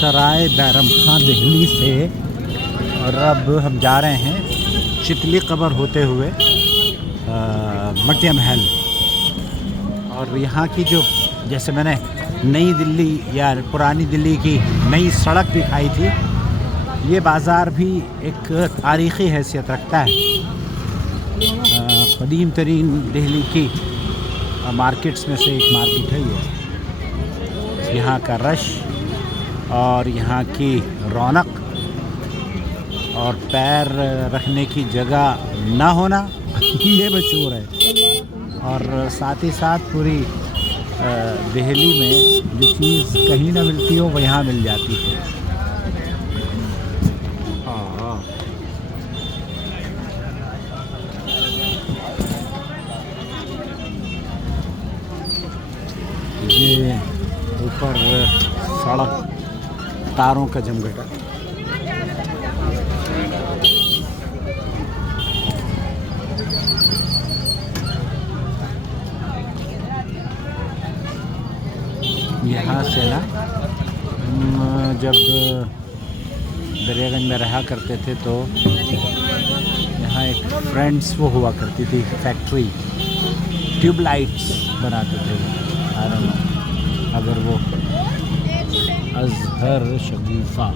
सराय बैरम खां दिल्ली से। और अब हम जा रहे हैं चितली कब्र होते हुए मटिया महल। और यहाँ की जो, जैसे मैंने नई दिल्ली या पुरानी दिल्ली की नई सड़क दिखाई थी, ये बाज़ार भी एक तारीख़ी हैसियत रखता है। क़दीम तरीन दिल्ली की मार्केट्स में से एक मार्केट है ये। यहाँ का रश और यहाँ की रौनक और पैर रखने की जगह ना होना ये मशहूर है। और साथ ही साथ पूरी दिल्ली में जो चीज़ कहीं ना मिलती हो वो यहाँ मिल जाती है। ये ऊपर सड़क तारों का जमघटा। यहाँ से ना जब दरियागंज में रहा करते थे तो यहाँ एक फ्रेंड्स वो हुआ करती थी फैक्ट्री, ट्यूबलाइट्स बनाते थे। अगर वो अजहर शगुफा,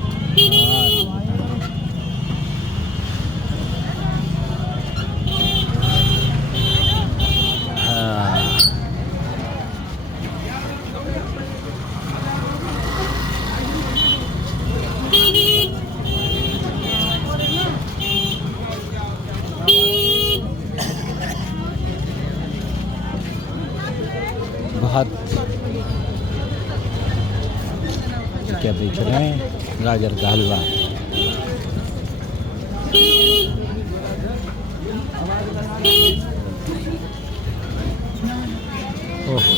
बहुत क्या बेच रहे हैं, गाजर का हलवा। ओहो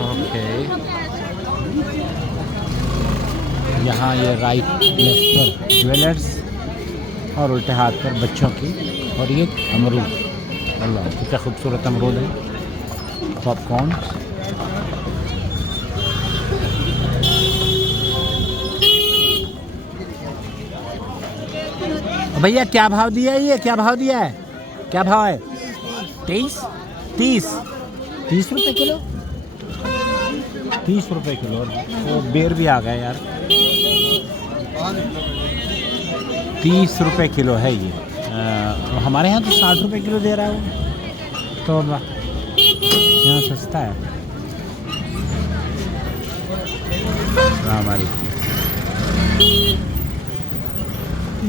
ओके। यहाँ ये राइट लेफ्ट पर ज्वेलर्स और उल्टे हाथ पर बच्चों की। और ये अमरूद, अल्लाह कितना खूबसूरत अमरूद है। पॉपकॉर्न, भैया क्या भाव दिया है? ये क्या भाव दिया है? क्या भाव है? 30 रुपए किलो। 30 रुपए किलो। तो बेर भी आ गए यार। 30 रुपए किलो है ये। हमारे यहाँ तो 60 रुपए किलो दे रहा है वो, तो यहाँ सस्ता है। हमारी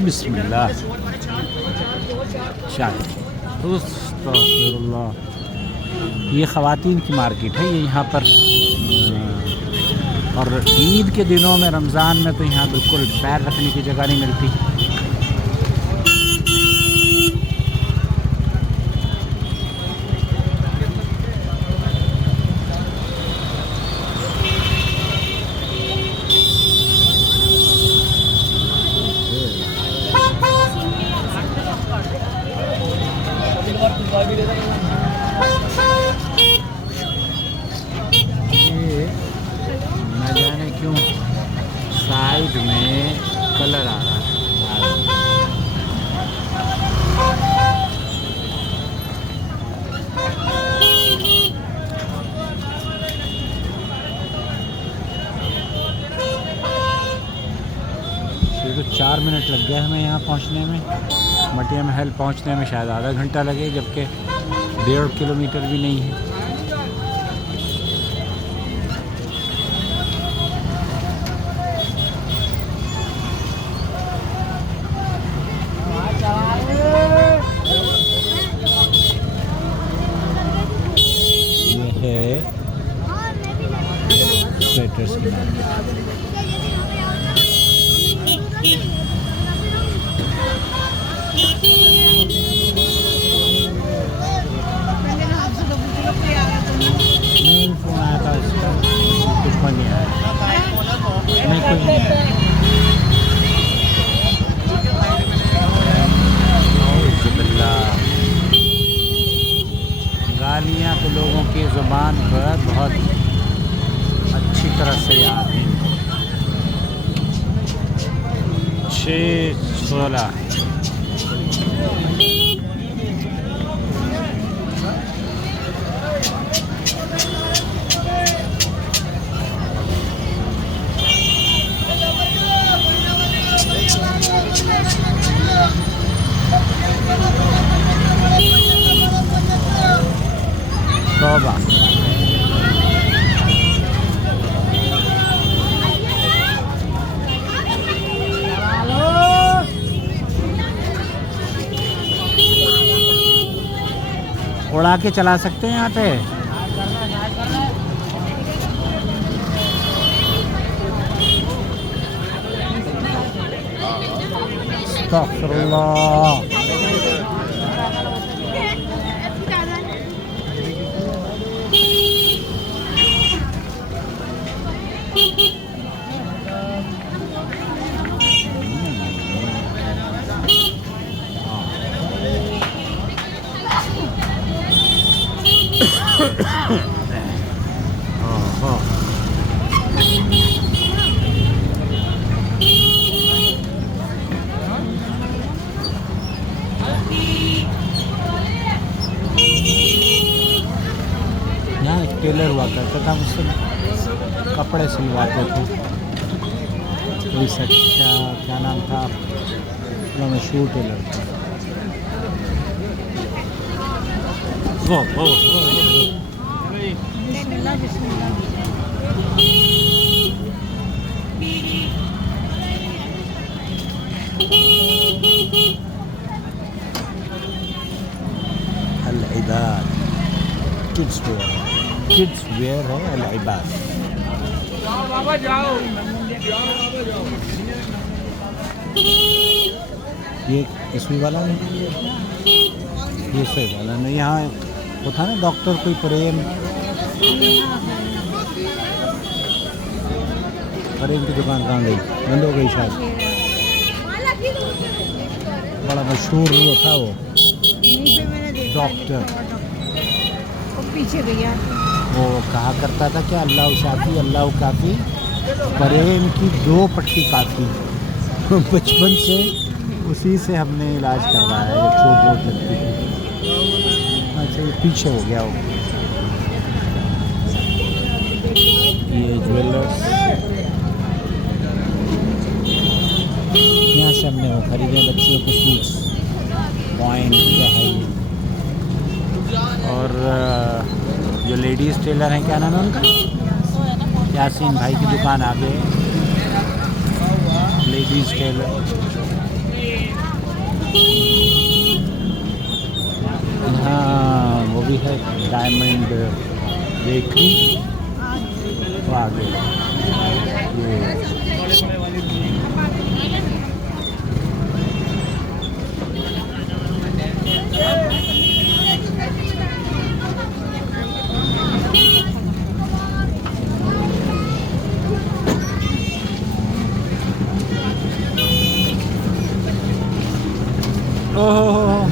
बिस्मिल्लाह। ये ख़वातीन की मार्केट है ये यहाँ पर। और ईद के दिनों में, रमज़ान में तो यहाँ बिल्कुल पैर रखने की जगह नहीं मिलती। ये न जाने क्यों साइड में कलर आ रहा है। तो 4 मिनट लग गए हमें यहाँ पहुँचने में। मटिया महल पहुँचने में शायद आधा घंटा लगे, जबकि 1.5 किलोमीटर भी नहीं है। ये है स्वेटर्स की मार्केट। 16। तौबा। उड़ा के चला सकते हैं यहाँ पे। अस्तगफिरुल्लाह। यहाँ एक टेलर हुआ करता था, मुझसे कपड़े सिलवाते थे। कोई सच्चा क्या नाम था, वो मशहूर टेलर था। वो बिस्मिल्लाह बिस्मिल्लाह। अल-इबाद किड्स वेयर है अल-इबाद। बाबा जाओ। ये इसवी वाला नहीं, ये सही वाला नहीं। यहाँ वो था ना डॉक्टर कोई प्रेम की दुकान कहाँ गई, बंद हो गई शायद। बड़ा मशहूर वो था वो डॉक्टर, पीछे भैया वो कहा करता था कि अल्लाह शाफी अल्लाह काफ़ी, प्रेम की 2 पट्टी काफ़ी। बचपन से उसी से हमने इलाज करवाया है जब चोट लगती थी। अच्छा ये पीछे हो गया वो। ये ज्वेलर्स, यहाँ से हमने वो खरीदे बच्चियों के सूट्स, पॉइंट क्या है ये। और जो लेडीज़ टेलर हैं, क्या नाम है उनका, यासीन भाई की दुकान आगे लेडीज़ टेलर। हाँ वो भी है डायमंड बेकरी, तो आगे ये ओह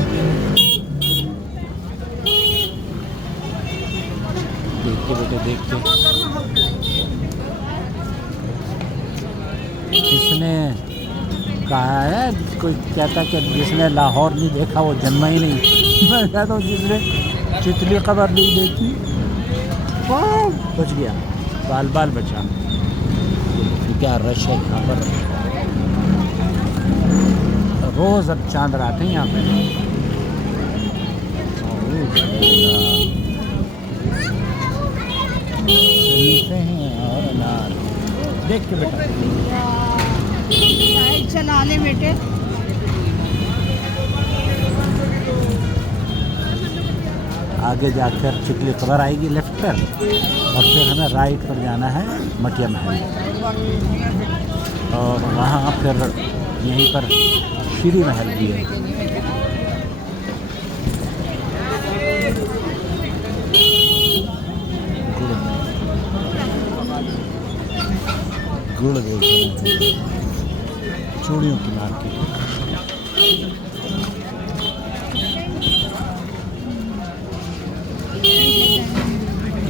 देखते बेटे देखते। जिसने कहा है, कोई कहता कि जिसने लाहौर नहीं देखा वो जन्मा ही नहीं। मैं कहता हूँ जिसने चितली खबर नहीं देखी बच गया, बाल बाल बचा। क्या रश है यहाँ पर, रोज़ अब चांद रात है यहाँ पे। हैं और अनार देख के बेटा चला ले बेटे। आगे जाकर चिकली खबर आएगी लेफ्ट पर, और फिर हमें राइट पर जाना है मटिया महल, और वहाँ फिर यहीं पर श्री महल भी है। गुड़ चूड़ियों की मार्केट।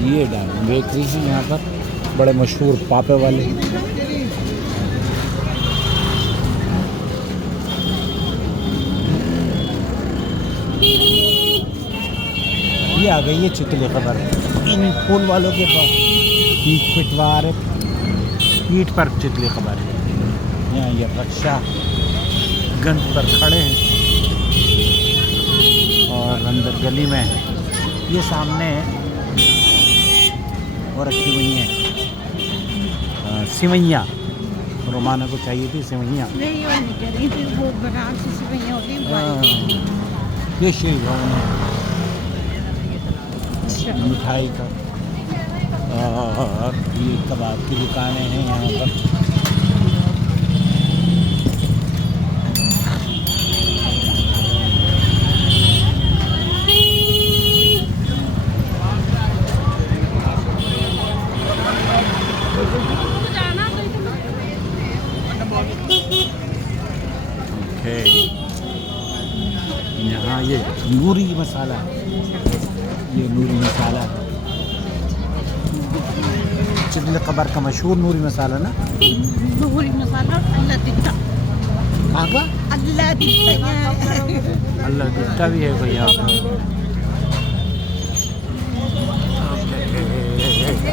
ये डायमंड बेकरी है यहाँ पर, बड़े मशहूर पापे वाले। ये आ गई है चितली खबर। इन फूल वालों के पास पीठ पर चितली खबर है। यहाँ ये रक्षा गंज पर खड़े हैं और अंदर गली में ये सामने वो रखी हुई हैं सिवैयाँ। रोमाना को चाहिए थी सिवैयाँ। नहीं वो नहीं कह रही थी, वो बनारसी सिवैयाँ होती हैं हाँ, ये श्री भवन है अच्छा। मिठाई का। और ये कबाब की दुकानें हैं यहाँ पर। यहाँ ये नूरी मसाला है, ये नूरी मसाला है चितली खबर का मशहूर नूरी मसाला ना। नूरी मसाला अल्लाह दिखता, कहाँ का? अल्लाह दिखता है। अल्लाह दिखता भी है भैया।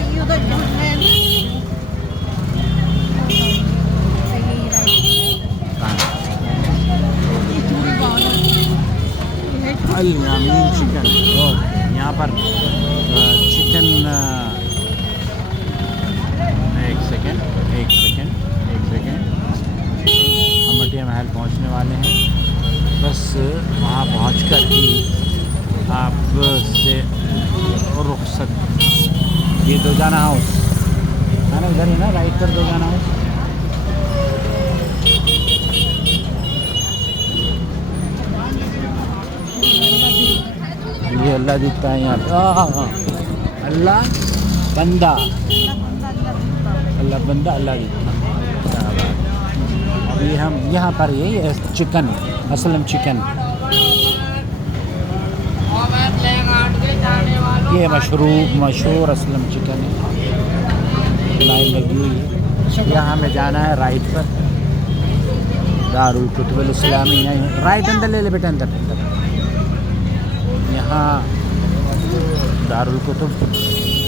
ये उधर जहाँ है ना, ये चूड़ी बाल है। अल यामीन चिकन। और यहाँ पर चिकन एक सेकेंड हम मटिया महल पहुँचने वाले हैं। बस वहाँ पहुँचकर ही आपसे रुखसत। ये दोजाना हाउस है ना, इधर ही ना, राइट पर दोजाना हाउस। ये अल्लाह दिखता है यहाँ पे। अल्लाह बंदा, अल्लाह बंदा, अल्लाह दिखता है। क्या बात है। अभी हम यहाँ पर ये चिकन, असलम चिकन, ये मशहूर असलम चिकन है। लाइन लगी हुई है। यहाँ हमें जाना है राइट पर, दारुल कुतुबुल इस्लामिया। राइट अंदर ले ले बेटा, अंदर। यहाँ दारुल कुतुब,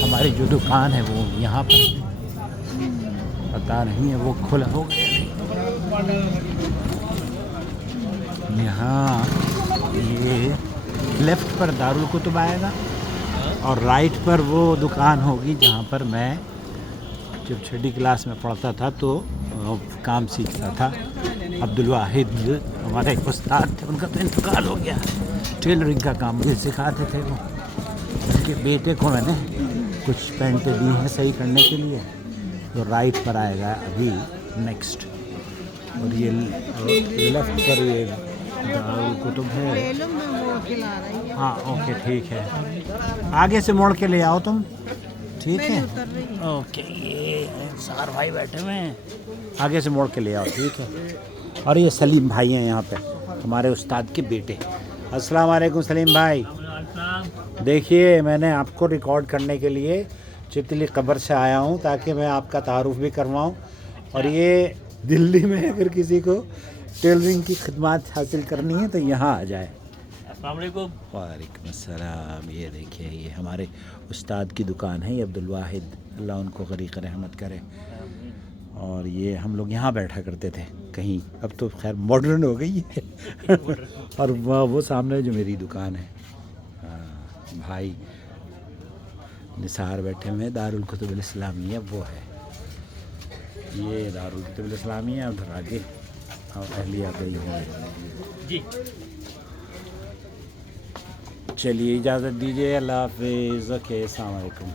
हमारी जो दुकान है वो यहाँ पर, पता नहीं है वो खुला हो गया नहीं। यहाँ ये लेफ़्ट पर दारुल कुतुब आएगा और राइट पर वो दुकान होगी जहाँ पर मैं जब 6ठी क्लास में पढ़ता था तो काम सीखता था। अब्दुल वाहिद हमारे एक उस्ताद थे, उनका तो इंतकाल हो गया। टेलरिंग का काम भी सिखाते थे वो। उनके बेटे को मैंने कुछ पैंटें दी हैं सही करने के लिए। तो राइट पर आएगा अभी नेक्स्ट, और ये लेफ्ट पर ये दारुल कुतुब है। हाँ ओके ठीक है, आगे से मोड़ के ले आओ तुम, ठीक है ओके। ये सार भाई बैठे हुए हैं, आगे से मोड़ के ले आओ, ठीक है। और ये सलीम भाई हैं यहाँ पे, हमारे उस्ताद के बेटे। अस्सलाम वालेकुम सलीम भाई। देखिए मैंने आपको रिकॉर्ड करने के लिए चितली खबर से आया हूँ ताकि मैं आपका तारुफ भी करवाऊँ। और ये दिल्ली में अगर किसी को टेलरिंग की खिदमत हासिल करनी है तो यहाँ आ जाए। अस्सलाम वालेकुम। वालेकुम अस्सलाम। ये देखिए ये हमारे उस्ताद की दुकान है, ये अब्दुल वाहिद, अल्लाह उनको गरीक़ रहमत करे। और ये हम लोग यहाँ बैठा करते थे कहीं, अब तो खैर मॉडर्न हो गई है। और वो सामने जो मेरी दुकान है, भाई निसार बैठे हुए हैं, दारुल कुतुबुल इस्लामिया वो है, ये दारुल कुतुबुल इस्लामिया। उधर आगे और अहलिया गई है जी। चलिए इजाज़त दीजिए, अल्लाह हाफ़िज़। ओके अस्सलाम वालेकुम।